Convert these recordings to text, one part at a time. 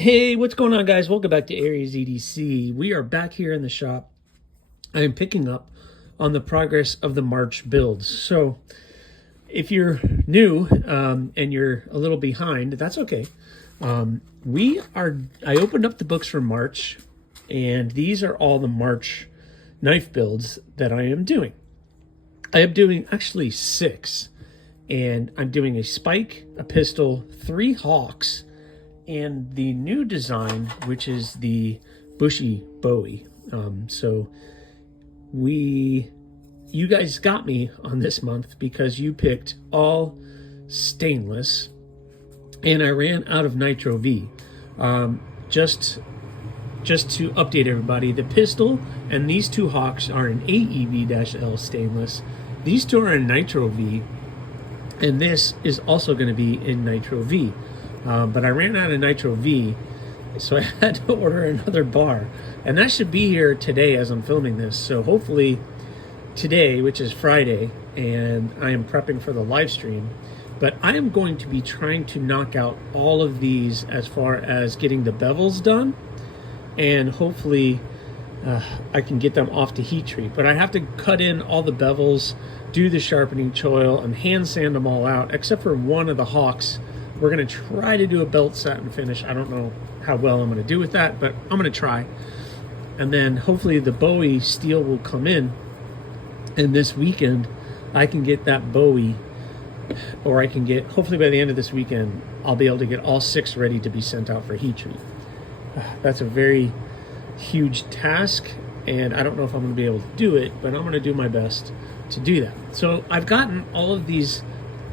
Hey, what's going on, guys? Welcome back to AriesEDC. We are back here in the shop. I am picking up on the progress of the March builds. So if you're new and you're a little behind, that's okay. I opened up the books for March, and these are all the March knife builds that I am doing. I am doing actually 6, and I'm doing a spike, a pistol, 3 hawks, and the new design, which is the bushy Bowie. You guys got me on this month because you picked all stainless, and I ran out of Nitro V. Just to update everybody, the pistol and these 2 hawks are in AEV-L stainless. These 2 are in Nitro V, and this is also going to be in Nitro V. But I ran out of Nitro V, so I had to order another bar. And that should be here today as I'm filming this. So hopefully today, which is Friday, and I am prepping for the live stream, but I am going to be trying to knock out all of these as far as getting the bevels done. And hopefully I can get them off to heat treat. But I have to cut in all the bevels, do the sharpening choil, and hand sand them all out, except for one of the hawks. We're going to try to do a belt satin finish. I don't know how well I'm going to do with that, but I'm going to try. And then hopefully the Bowie steel will come in, and this weekend I can get that Bowie, or I can get, hopefully by the end of this weekend, I'll be able to get all 6 ready to be sent out for heat treat. That's a very huge task, and I don't know if I'm going to be able to do it, but I'm going to do my best to do that. So I've gotten all of these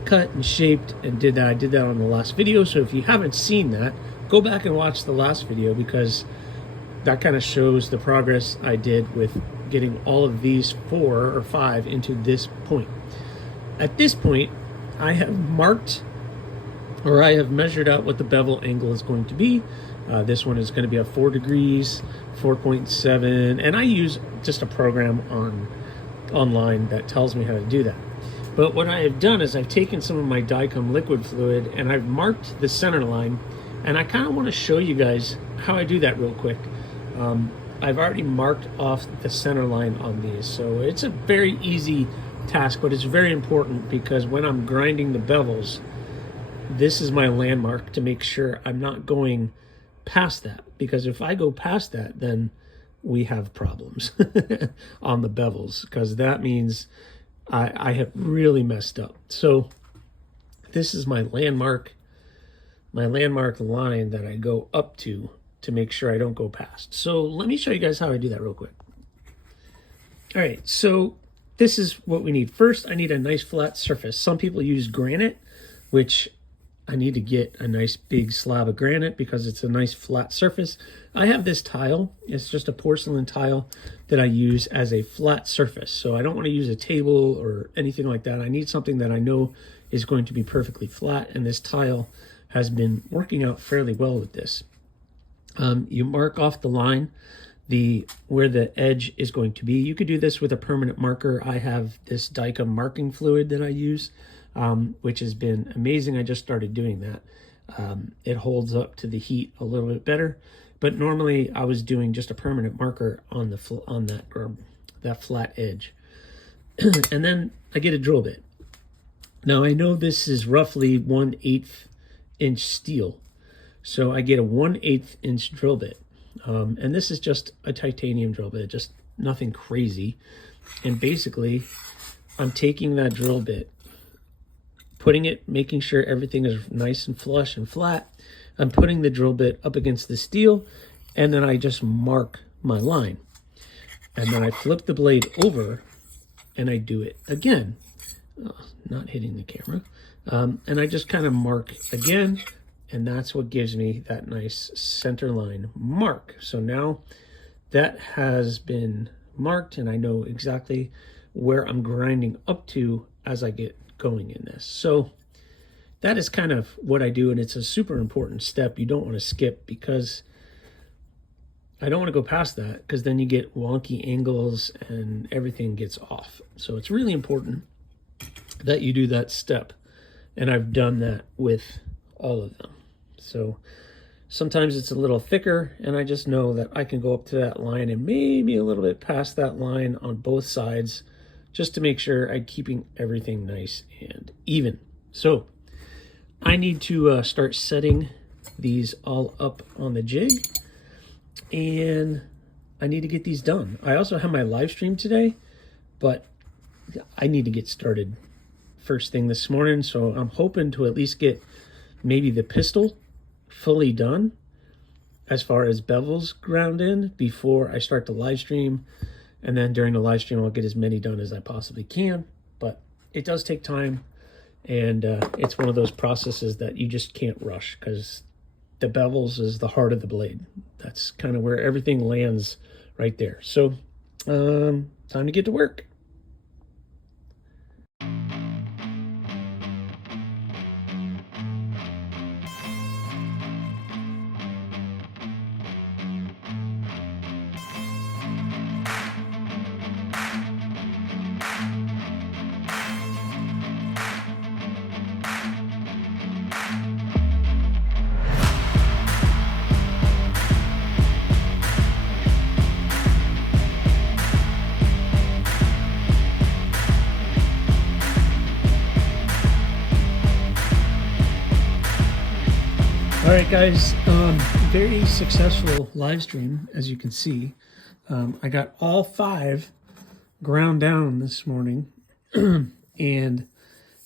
cut and shaped and did that. I did that on the last video, so if you haven't seen that, go back and watch the last video, because that kind of shows the progress I did with getting all of these 4 or 5 into this point. At this point, I have marked, or I have measured out what the bevel angle is going to be. This one is going to be at 4 degrees, 4.7, and I use just a program online that tells me how to do that. But what I have done is I've taken some of my Dicom liquid fluid and I've marked the center line, and I kind of want to show you guys how I do that real quick. I've already marked off the center line on these, so it's a very easy task, but it's very important because when I'm grinding the bevels, this is my landmark to make sure I'm not going past that, because if I go past that, then we have problems on the bevels, because that means I have really messed up. So this is my landmark line that I go up to make sure I don't go past. So let me show you guys how I do that real quick. All right, so this is what we need. First, I need a nice flat surface. Some people use granite, which I need to get a nice big slab of granite because it's a nice flat surface. I have this tile. It's just a porcelain tile that I use as a flat surface. So I don't want to use a table or anything like that. I need something that I know is going to be perfectly flat, and this tile has been working out fairly well with this. You mark off the line, where the edge is going to be. You could do this with a permanent marker. I have this Dicom marking fluid that I use, which has been amazing. I just started doing that. It holds up to the heat a little bit better, but normally I was doing just a permanent marker on that flat edge. And then I get a drill bit. Now I know this is roughly 1/8 inch steel, so I get a 1/8 inch drill bit, and this is just a titanium drill bit, just nothing crazy. And basically I'm taking that drill bit, putting it, making sure everything is nice and flush and flat. I'm putting the drill bit up against the steel, and then I just mark my line. And then I flip the blade over, and I do it again. Oh, not hitting the camera. And I just kind of mark again, and that's what gives me that nice center line mark. So now that has been marked, and I know exactly where I'm grinding up to as I get going in this. So that is kind of what I do, and it's a super important step you don't want to skip, because I don't want to go past that, because then you get wonky angles and everything gets off. So it's really important that you do that step, and I've done that with all of them. So Sometimes it's a little thicker, and I just know that I can go up to that line and maybe a little bit past that line on both sides, just to make sure I'm keeping everything nice and even. So I need to start setting these all up on the jig, and I need to get these done. I also have my live stream today, but I need to get started first thing this morning, so I'm hoping to at least get maybe the pistol fully done as far as bevels ground in before I start the live stream, and then during the live stream I'll get as many done as I possibly can. But it does take time, and it's one of those processes that you just can't rush, because the bevels is the heart of the blade. That's kind of where everything lands, right there. So time to get to work. All right, guys, very successful live stream, as you can see. I got all 5 ground down this morning, and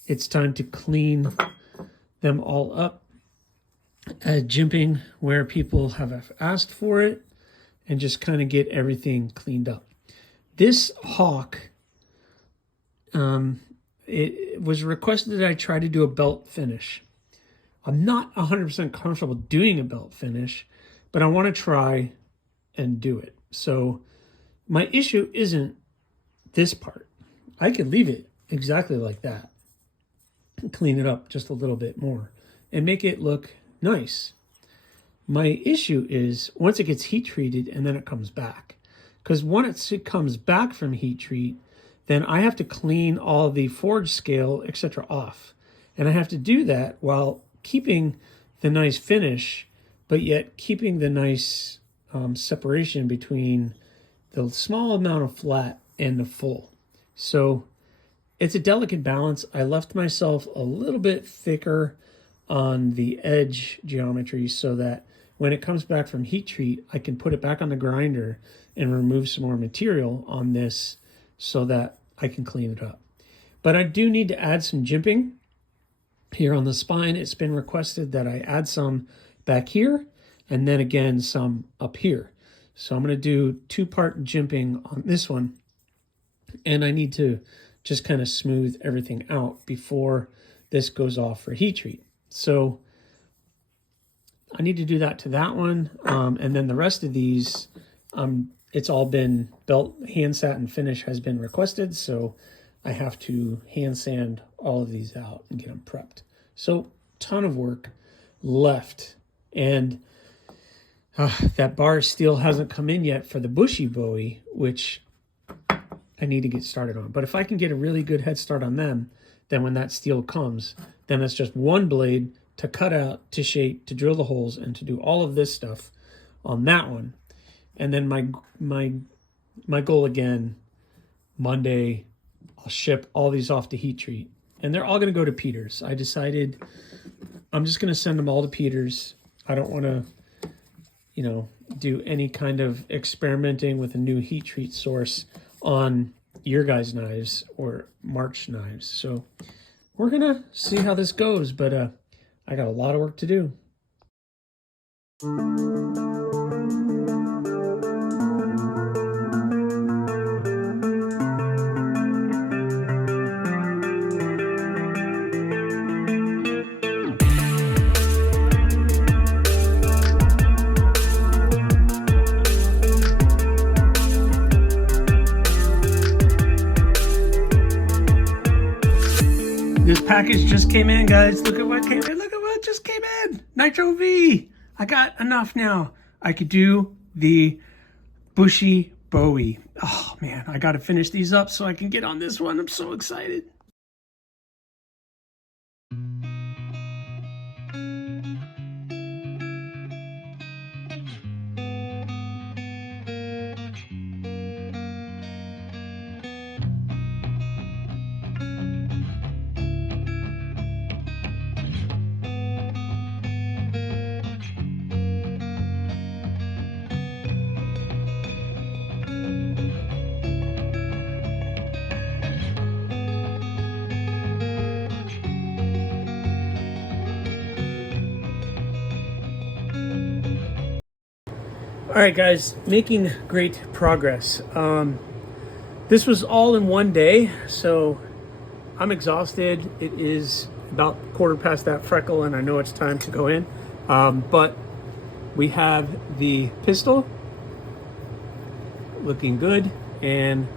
it's time to clean them all up, jimping where people have asked for it, and just kind of get everything cleaned up. This hawk, it was requested that I try to do a belt finish. I'm not 100% comfortable doing a belt finish, but I want to try and do it. So my issue isn't this part. I could leave it exactly like that, clean it up just a little bit more, and make it look nice. My issue is once it gets heat treated and then it comes back. Because once it comes back from heat treat, then I have to clean all the forge scale, etc. off. And I have to do that while keeping the nice finish, but yet keeping the nice separation between the small amount of flat and the full. So it's a delicate balance. I left myself a little bit thicker on the edge geometry so that when it comes back from heat treat, I can put it back on the grinder and remove some more material on this so that I can clean it up. But I do need to add some jimping here on the spine. It's been requested that I add some back here and then again some up here. So I'm going to do 2-part jimping on this one, and I need to just kind of smooth everything out before this goes off for heat treat. So I need to do that to that one, and then the rest of these, it's all been belt hand satin finish has been requested, so I have to hand sand all of these out and get them prepped. So ton of work left, and that bar steel hasn't come in yet for the bushy Bowie, which I need to get started on. But if I can get a really good head start on them, then when that steel comes, then it's just one blade to cut out, to shape, to drill the holes, and to do all of this stuff on that one. And then my goal again, Monday, I'll ship all these off to heat treat, and they're all going to go to Peters. I decided I'm just going to send them all to Peters. I don't want to, do any kind of experimenting with a new heat treat source on your guys' knives or March knives. So we're going to see how this goes, but I got a lot of work to do. This package just came in, guys. Look at what came in. Look at what just came in. Nitro V. I got enough now. I could do the bushy Bowie. Oh, man. I got to finish these up so I can get on this one. I'm so excited. All right, guys, making great progress. This was all in one day, so I'm exhausted. It is about quarter past that freckle, and I know it's time to go in. But we have the pistol looking good, and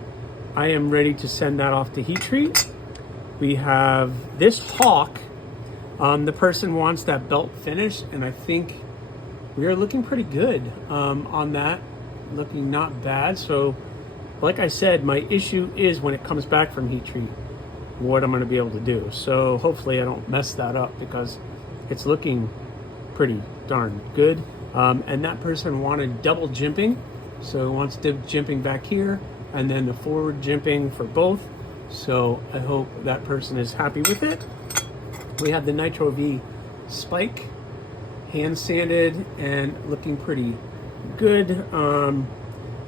I am ready to send that off to heat treat. We have this hawk. The person wants that belt finish, and I think we are looking pretty good on that. Looking not bad. So, like I said, my issue is when it comes back from heat treat, what I'm going to be able to do. So hopefully I don't mess that up because it's looking pretty darn good. And that person wanted double jimping. So he wants jimping back here and then the forward jimping for both. So I hope that person is happy with it. We have the Nitro V spike hand sanded and looking pretty good. I'm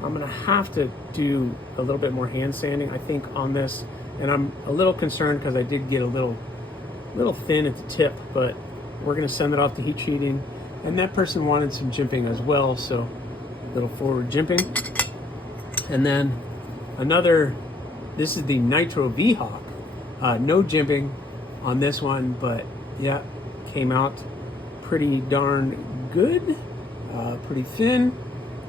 gonna have to do a little bit more hand sanding, I think, on this, and I'm a little concerned because I did get a little thin at the tip, but we're gonna send it off to heat treating. And that person wanted some jimping as well, so a little forward jimping. And then another, this is the Nitro V Hawk. No jimping on this one, but yeah, came out pretty darn good, pretty thin,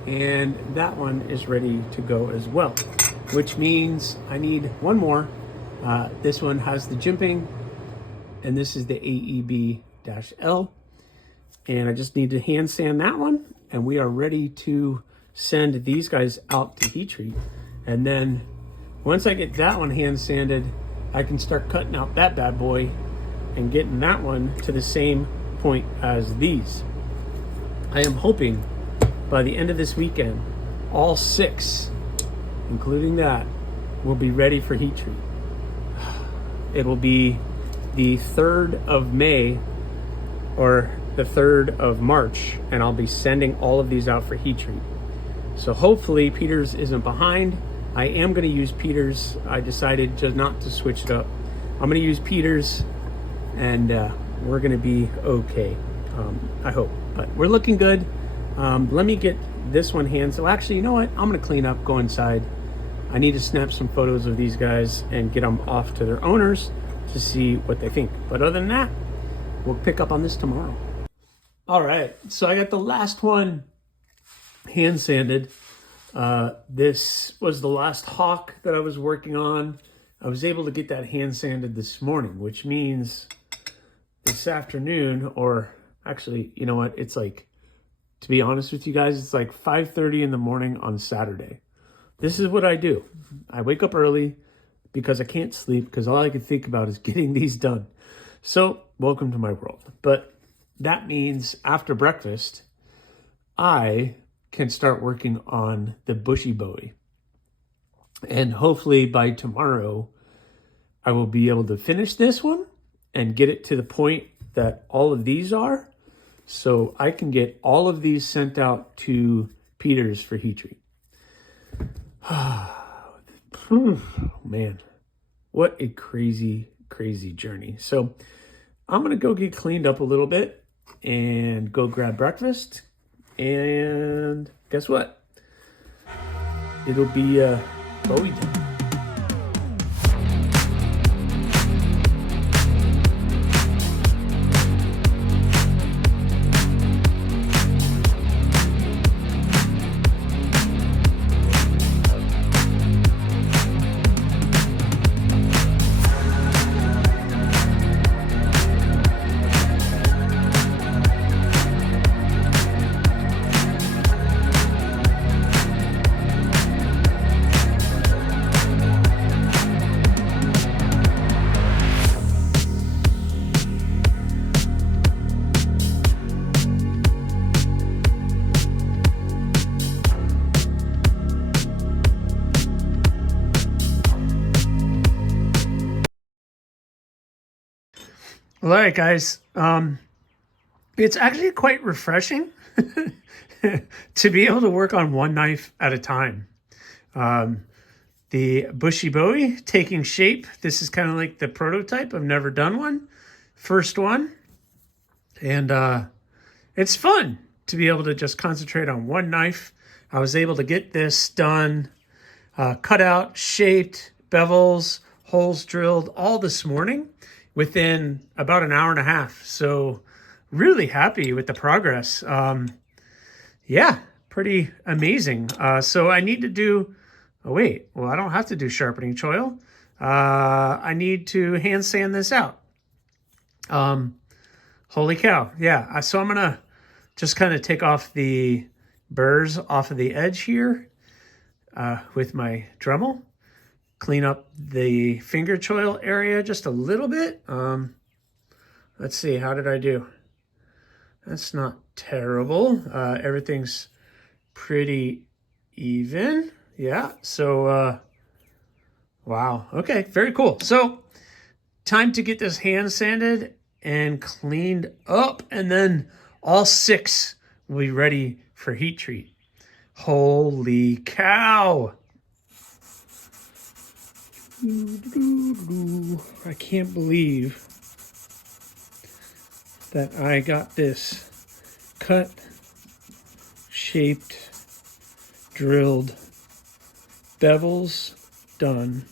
and that one is ready to go as well, which means I need one more. This one has the jimping, and this is the AEB-L, and I just need to hand sand that one, and we are ready to send these guys out to heat treat. And then once I get that one hand sanded, I can start cutting out that bad boy and getting that one to the same point as these. I am hoping by the end of this weekend, all 6, including that, will be ready for heat treat. It will be the 3rd of May or the 3rd of March, and I'll be sending all of these out for heat treat. So hopefully Peters isn't behind. I am going to use Peters. I decided just not to switch it up. I'm going to use Peters, and we're going to be okay, I hope. But we're looking good. Let me get this one hand. So actually, you know what? I'm going to clean up, go inside. I need to snap some photos of these guys and get them off to their owners to see what they think. But other than that, we'll pick up on this tomorrow. All right, so I got the last one hand sanded. This was the last hawk that I was working on. I was able to get that hand sanded this morning, which means this afternoon, or actually, you know what? It's like, to be honest with you guys, it's like 5:30 in the morning on Saturday. This is what I do. I wake up early because I can't sleep because all I can think about is getting these done. So welcome to my world. But that means after breakfast, I can start working on the bushy bowie. And hopefully by tomorrow, I will be able to finish this one and get it to the point that all of these are, so I can get all of these sent out to Peters for heat treat. Man, what a crazy, crazy journey. So I'm going to go get cleaned up a little bit and go grab breakfast. And guess what? It'll be Bowie time. All right, guys. It's actually quite refreshing to be able to work on one knife at a time. The bushy bowie taking shape. This is kind of like the prototype. I've never done one. First one. And it's fun. to be able to just concentrate on one knife. I was able to get this done, cut out, shaped, bevels, holes drilled all this morning within about an hour and a half. So really happy with the progress. Yeah, pretty amazing. So I need to do, oh wait, well, I don't have to do sharpening choil. I need to hand sand this out. Holy cow. Yeah. So I'm going to just kind of take off the burrs off of the edge here with my Dremel. Clean up the finger choil area just a little bit. Let's see, how did I do? That's not terrible. Everything's pretty even. Yeah, so, wow. Okay, very cool. So, time to get this hand sanded and cleaned up, and then all 6 will be ready for heat treat. Holy cow! I can't believe that I got this cut, shaped, drilled, bevels done,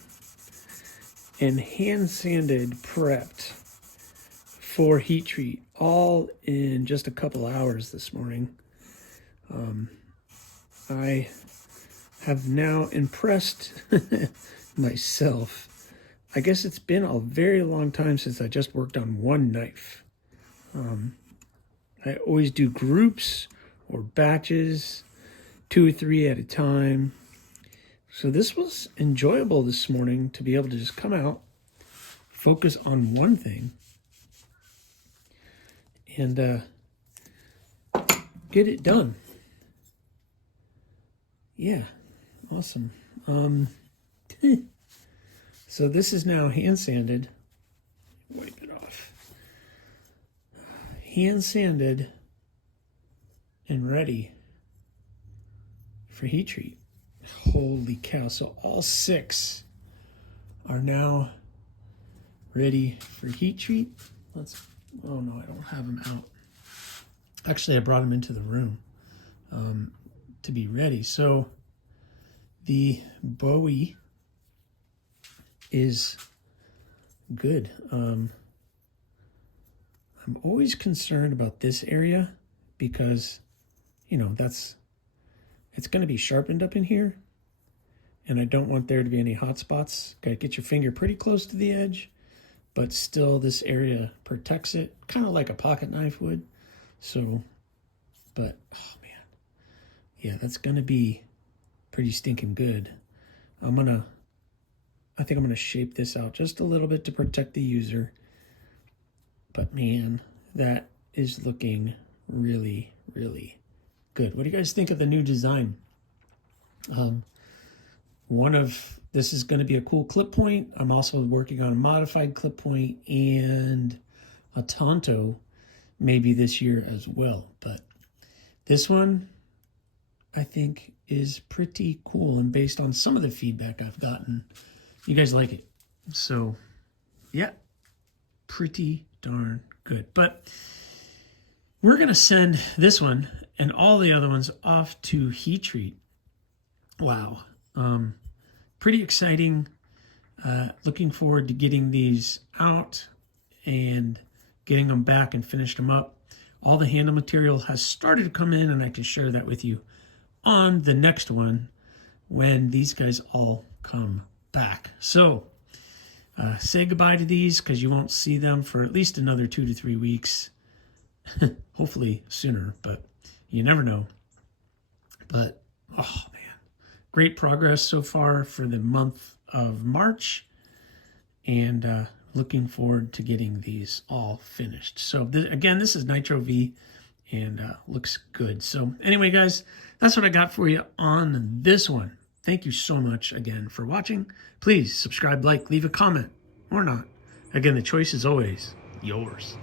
and hand sanded, prepped for heat treat, all in just a couple hours this morning. I have now impressed myself. I guess it's been a very long time since I just worked on one knife. I always do groups or batches, 2 or 3 at a time. So this was enjoyable this morning to be able to just come out, focus on one thing, and get it done. Yeah, awesome. So this is now hand sanded. Wipe it off. Hand sanded and ready for heat treat. Holy cow. So all 6 are now ready for heat treat. Oh no, I don't have them out. Actually, I brought them into the room to be ready. So the Bowie is good. I'm always concerned about this area because, you know, it's going to be sharpened up in here, and I don't want there to be any hot spots. Got to get your finger pretty close to the edge, but still this area protects it, kind of like a pocket knife would. So, but, oh man, yeah, that's going to be pretty stinking good. I think I'm going to shape this out just a little bit to protect the user. But man, that is looking really, really good. What do you guys think of the new design? This is going to be a cool clip point. I'm also working on a modified clip point and a Tonto maybe this year as well. But this one, I think, is pretty cool. And based on some of the feedback I've gotten, you guys like it. So, yeah, pretty darn good. But we're going to send this one and all the other ones off to heat treat. Wow. Pretty exciting. Looking forward to getting these out and getting them back and finished them up. All the handle material has started to come in, and I can share that with you on the next one when these guys all come back. So say goodbye to these because you won't see them for at least another 2 to 3 weeks. Hopefully sooner, but you never know. But, oh man, great progress so far for the month of March, and looking forward to getting these all finished. So again, this is Nitro V, and looks good. So anyway, guys, that's what I got for you on this one. Thank you so much again for watching. Please subscribe, like, leave a comment, or not. Again, the choice is always yours.